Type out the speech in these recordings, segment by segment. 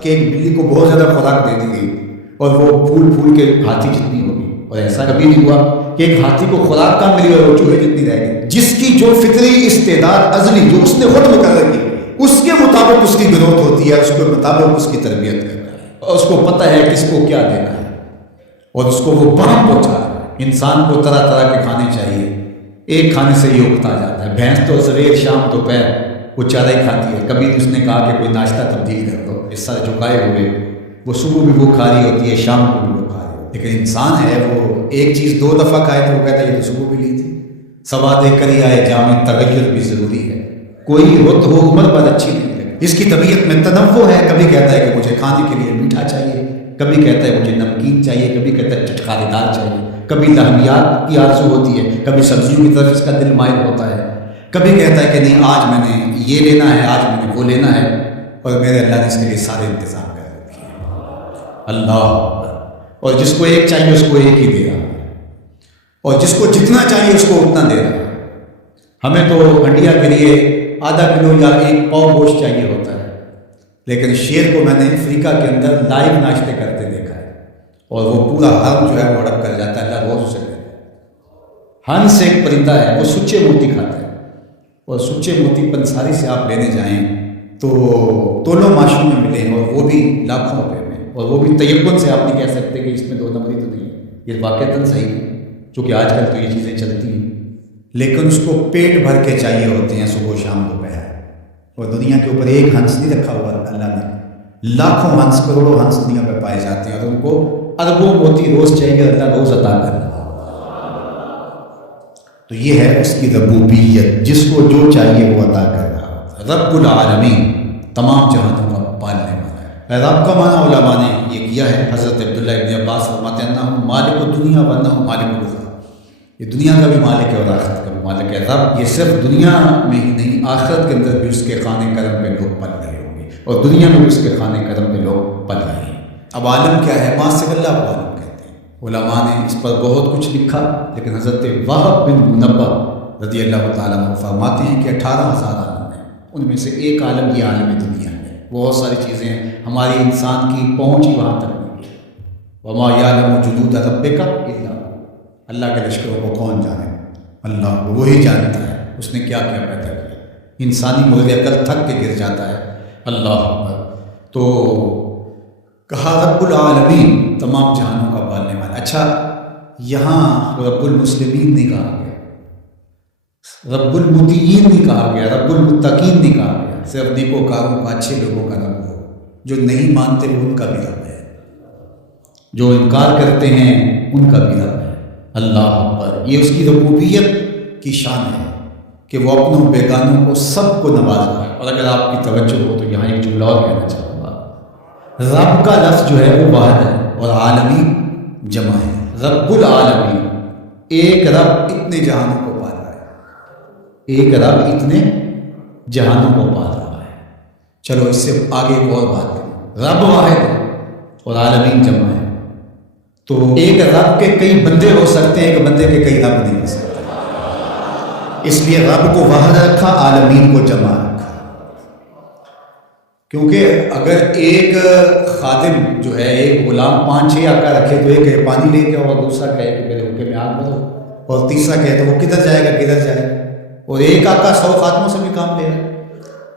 کہ ایک بلی کو بہت زیادہ خوراک دے دی گئی اور وہ پھول پھول کے ہاتھی جتنی ہوگی، اور ایسا کبھی نہیں ہوا کہ ایک ہاتھی کو خوراک کم ملی اور وہ چوہے جتنی رہ گئی۔ جس کی جو فطری استعداد ازلی جو اس نے خود مقرر کی، اس کے مطابق اس کی گروتھ ہوتی ہے، اس کے مطابق اس کی تربیت کرنا ہے، اور اس کو پتہ ہے کس کو کیا دینا ہے، اور اس کو وہ بہم پہنچا رہا ہے۔ انسان کو طرح طرح کے کھانے چاہیے، ایک کھانے سے یہ اکتا جاتا ہے۔ بھینس تو سویر شام دوپہر وہ چارہ ہی کھاتی ہے، کبھی اس نے کہا کہ کوئی ناشتہ تبدیل کر دو، اس سر جھکائے ہوئے وہ صبح بھی وہ کھا رہی ہوتی ہے، شام کو بھی وہ کھا رہی ہوتی ہے۔ لیکن انسان ہے وہ ایک چیز دو دفعہ کھائے تو وہ کہتا ہے یہ تو صبح بھی لی تھی۔ سواد کر ہی آئے جامع تغیر بھی ضروری ہے، کوئی رت ہو عمر پر اچھی نہیں لگتی۔ اس کی طبیعت میں تنوع ہے، کبھی کہتا ہے کہ مجھے کھانے کے لیے میٹھا چاہیے، کبھی کہتا ہے مجھے نمکین چاہیے، کبھی کہتا ہے چٹخارے دار چاہیے، کبھی لحمیات کی آرزو ہوتی ہے، کبھی سبزیوں کی طرف اس کا دل مائل ہوتا ہے، کبھی کہتا ہے کہ نہیں آج میں نے یہ لینا ہے، آج میں نے وہ لینا ہے، اور میرے اللہ نے اس کے لیے سارے انتظام کر رکھے ہیں۔ اللہ اکبر۔ اور جس کو ایک چاہیے اس کو ایک ہی دے رہا ہے، اور جس کو جتنا چاہیے اس کو اتنا دے رہا ہے۔ ہمیں تو ہنڈیا کے لیے آدھا کلو یا ایک پاؤ گوشت چاہیے ہوتا ہے، لیکن شیر کو میں نے افریقہ کے اندر لائیو ناشتے کرتے دیکھا ہے، اور وہ پورا حرم جو ہے وہ ہڑپ کر جاتا ہے، اللہ روز اسے دیتا ہے۔ ہنس ایک پرندہ ہے، وہ سچے موتی کھاتا ہے، اور سچے موتی پنساری سے آپ لینے جائیں تو تولو ماشوں میں ملیں، اور وہ بھی لاکھوں روپے میں، اور وہ بھی تیقن سے آپ نہیں کہہ سکتے کہ اس میں دو نمبری تو نہیں ہے، یہ واقعتاً صحیح ہے، چونکہ آج کل تو یہ چیزیں چلتی ہیں، لیکن اس کو پیٹ بھر کے چاہیے ہوتے ہیں صبح شام دوپہر۔ اور دنیا کے اوپر ایک ہنس نہیں رکھا ہوا اللہ نے، لاکھوں ہنس کروڑوں ہنس دنیا میں پائے جاتے ہیں، اور ان کو اربوں موتی روز چاہیے، اللہ روز عطا کر رہا ہے۔ تو یہ ہے اس کی ربوبیت، جس کو جو چاہیے وہ عطا کر رہا ہے۔ رب العالمین، تمام جہانوں کا پالنے والا ہے۔ رب کا معنی علماء نے یہ کیا ہے، حضرت عبداللہ ابن عباس فرماتے ہیں انہ مالک الدنیا و انہ مالک الاخرہ، یہ دنیا کا بھی مالک ہے اور آخرت کا بھی مالک ہے۔ رب یہ صرف دنیا میں ہی نہیں، آخرت کے اندر بھی اس کے خانے کرم پہ لوگ پل رہے ہوں گے، اور دنیا میں بھی اس کے خانے کرم پہ لوگ پل رہے ہیں۔ اب عالم کیا ہے؟ ما سوی اللہ کو عالم کہتے ہیں۔ علماء نے اس پر بہت کچھ لکھا، لیکن حضرت وہب بن منبہ رضی اللہ تعالیٰ عنہ فرماتے ہیں کہ 18,000 عالم ہیں، ان میں سے ایک عالم یہ عالم دنیا ہے۔ بہت ساری چیزیں ہیں، ہماری انسان کی پہنچ ہی وہاں تک نہیں ہے۔ وما یعلم جنود ربک الا هو، اللہ کے لشکروں کو کون جانے؟ اللہ کو، وہی جانتا ہے اس نے کیا کیا پیدا کیا۔ انسانی مرغ عقل تھک کے گر جاتا ہے۔ اللہ اکبر۔ تو کہا رب العالمین، تمام جہانوں کا پالنے والا۔ اچھا، یہاں رب المسلمین نہیں کہا گیا، رب المطیعین نہیں کہا گیا، رب المتقین نہیں کہا گیا، صرف نیکوکاروں کا، اچھے لوگوں کا رب ہو۔ جو نہیں مانتے ان کا بھی رب ہے، جو انکار کرتے ہیں ان کا بھی رب ہے۔ اللہ اکبر۔ یہ اس کی ربوبیت کی شان ہے کہ وہ اپنوں بیگانوں کو سب کو نواز رہا ہے۔ اور اگر آپ کی توجہ ہو تو یہاں ایک جملہ اور کہنا چاہوں گا، رب کا لفظ جو ہے وہ واحد ہے اور عالمین جمع ہے۔ رب العالمین، ایک رب اتنے جہانوں کو پال رہا ہے، ایک رب اتنے جہانوں کو پال رہا ہے۔ چلو اس سے آگے ایک اور بات کریں، رب واحد ہے اور عالمین جمع ہے، تو ایک رب کے کئی بندے ہو سکتے ہیں، ایک بندے کے کئی رب نہیں ہو سکتے، اس لیے رب کو واحد رکھا، عالمین کو جمع رکھا۔ کیونکہ اگر ایک خادم جو ہے، ایک غلام 5-6 آقا رکھے تو ایک کہے پانی لے کے، اور دوسرا کہے کہ میرے حکم میں آگ بھرو، اور تیسرا کہے تو وہ کدھر جائے گا کدھر جائے گا، اور ایک آقا 100 خادموں سے بھی کام لے رہا ہے۔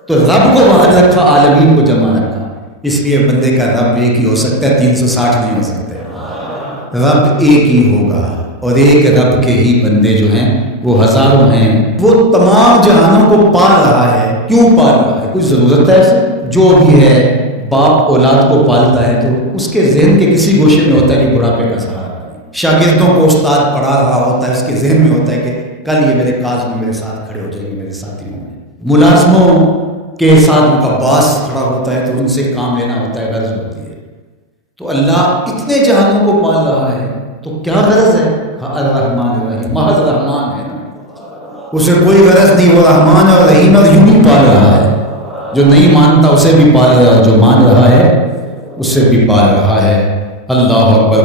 تو رب کو واحد رکھا، عالمین کو جمع رکھا، اس لیے بندے کا رب ایک ہی ہو سکتا ہے، 360 نہیں ہو سکتے۔ رب ایک ہی ہوگا، اور ایک رب کے ہی بندے جو ہیں وہ ہزاروں ہیں۔ وہ تمام جہانوں کو پال رہا ہے۔ کیوں پال رہا ہے؟ کوئی ضرورت ہے اسے؟ جو بھی ہے، باپ اولاد کو پالتا ہے تو اس کے ذہن کے کسی گوشے میں ہوتا ہے کہ بڑھاپے کا سہارا۔ شاگردوں کو استاد پڑھا رہا ہوتا ہے، اس کے ذہن میں ہوتا ہے کہ کل یہ میرے کاج میں میرے ساتھ کھڑے ہو جائیں گے، میرے ساتھی ہوں گے۔ ملازموں کے ساتھ ان کا باس کھڑا ہوتا ہے تو ان سے کام لینا ہوتا ہے، غرض ہوتی ہے۔ تو اللہ اتنے جہانوں کو پال رہا ہے تو کیا غرض ہے؟ الرحمن الرحیم، محض رحمان ہے، اسے کوئی غرض نہیں، وہ رحمان اور رحیم اور یوں ہی پال رہا ہے۔ جو نہیں مانتا اسے بھی پال رہا ہے، جو مان رہا ہے اسے بھی پال رہا ہے۔ اللہ اکبر۔